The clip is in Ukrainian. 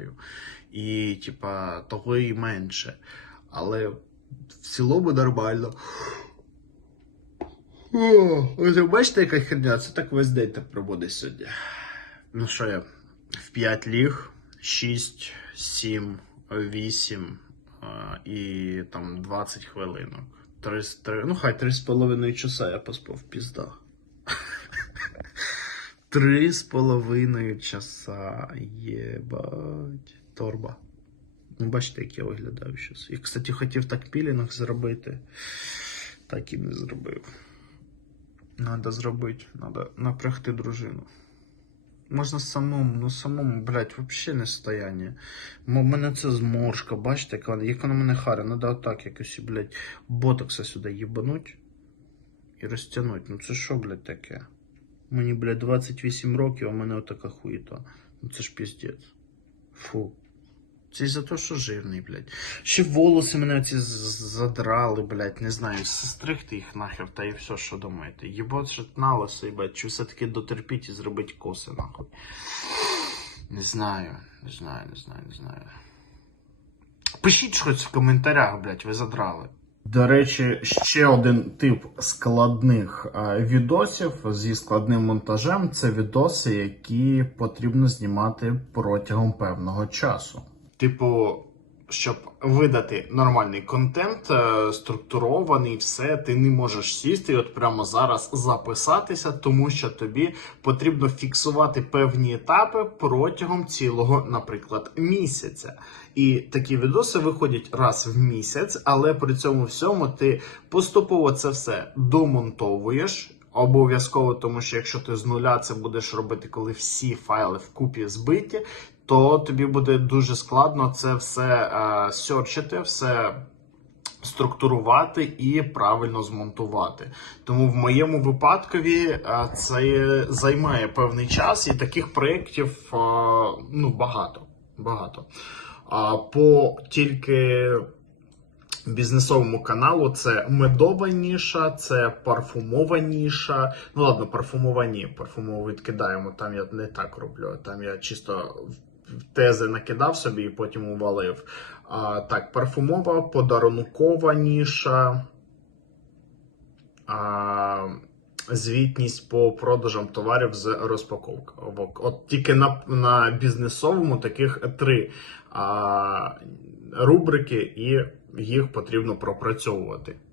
продаю. І, типа, того і менше. Але в цілому нормально. О, ви бачите, яка херня? Це так весь день так проводить сьогодні. Ну що я? В 5 ліг, 6, 7, 8 і там 20 хвилинок. 3, 3, ну хай 3,5 часа я поспав пізда. Три з половиною часа. Єбать. Торба. Ну, бачите, як я виглядаю зараз. Я, кстати, хотів так пілінг зробити. Так і не зробив. Надо зробити, надо напрягти дружину. Можна самому, ну самому, блядь, вообще не стояння. У мене це зморшка, бачите, яка вона, яка на мене харя. Надо отак якось, блядь, ботокса сюди їбануть і розтягнуть. Ну це що, блядь, таке? Мені, блядь, 28 років, а в мене отака хуїта. Ну це ж піздець. Фу. Це за те, що жирний, блядь. Ще волоси мене ці задрали, блядь, не знаю, стригти їх нахер, та і все, що думаєте. Єбать, що на лисо, їбать, чи все-таки дотерпіть і зробити коси, нахуй. Не знаю, не знаю, не знаю, не знаю. Пишіть щось в коментарях, блядь, ви задрали. До речі, ще один тип складних е, відосів зі складним монтажем це відоси, які потрібно знімати протягом певного часу. Типу, щоб видати нормальний контент, е, структурований, все, ти не можеш сісти і от прямо зараз записатися, тому що тобі потрібно фіксувати певні етапи протягом цілого, наприклад, місяця. І такі відоси виходять раз в місяць, але при цьому всьому ти поступово це все домонтовуєш. Обов'язково, тому що якщо ти з нуля це будеш робити, коли всі файли вкупі збиті, то тобі буде дуже складно це все е, сьорчити, все структурувати і правильно змонтувати. Тому в моєму випадкові е, це займає певний час, і таких проєктів е, ну, багато. багато. А по тільки бізнесовому каналу це медова ніша, це парфумова ніша. Ну ладно, парфумовані, парфумову відкидаємо. Там я не так роблю. Там я чисто тези накидав собі і потім увалив. А, так, парфумова, подарункова ніша. А, звітність по продажам товарів з розпаковок. От тільки на, на бізнесовому таких три а, рубрики, і їх потрібно пропрацьовувати.